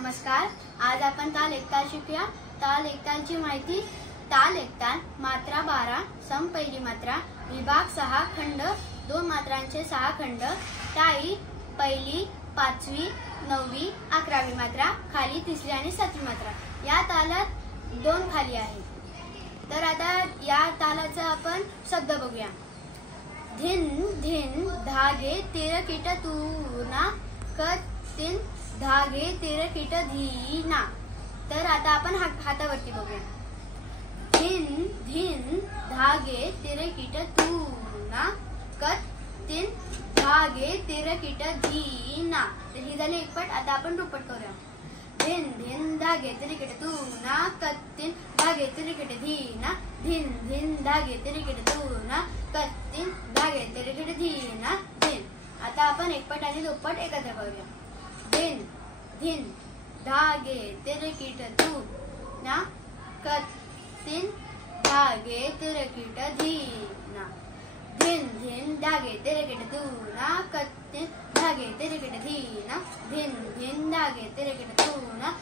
नमस्कार। आज आपण ताल एकताल शिकूया। ताल एकतालची माहिती। ताल एकताल मात्रा 12, सम पहिली मात्रा, विभाग 6, खंड 2 मात्रांचे 6 खंड, टाळी पहिली, 5वी, 9वी, 11वी मात्रा, खाली 3री आणि 7वी मात्रा। या तालात 2 खाली आहेत। तर आता या तालाचा आपण शब्द बघूया। धिन धिन धागे तिर कीट तूना, कतीन धागे तिर कीट धीना। तर आता आपण हातावरती बघूया। धिन धिन धागे तिर कीट तूना, कतीन धागे तिर कीट धीना। तर ही झाली एक पट। आता आपण दुप्पट करूया। धिन धिन धागे तिर कीट तूना, कतीन धागे तिर कीट धीना, धिन धिन धागे तिर कीट तूना, कतीन धागे तिर कीट धीना, धिन। आता आपण एक पट आणि दुप्पट एकत्र करूया। धिन धिन धागे तिर कीट तूना, कतीन धागे तिर कीट धीना, धिन धिन धागे तिर कीट तूना, कतीन धागे तिर कीट धीना, धिन धिन धागे तिर कीट तूना,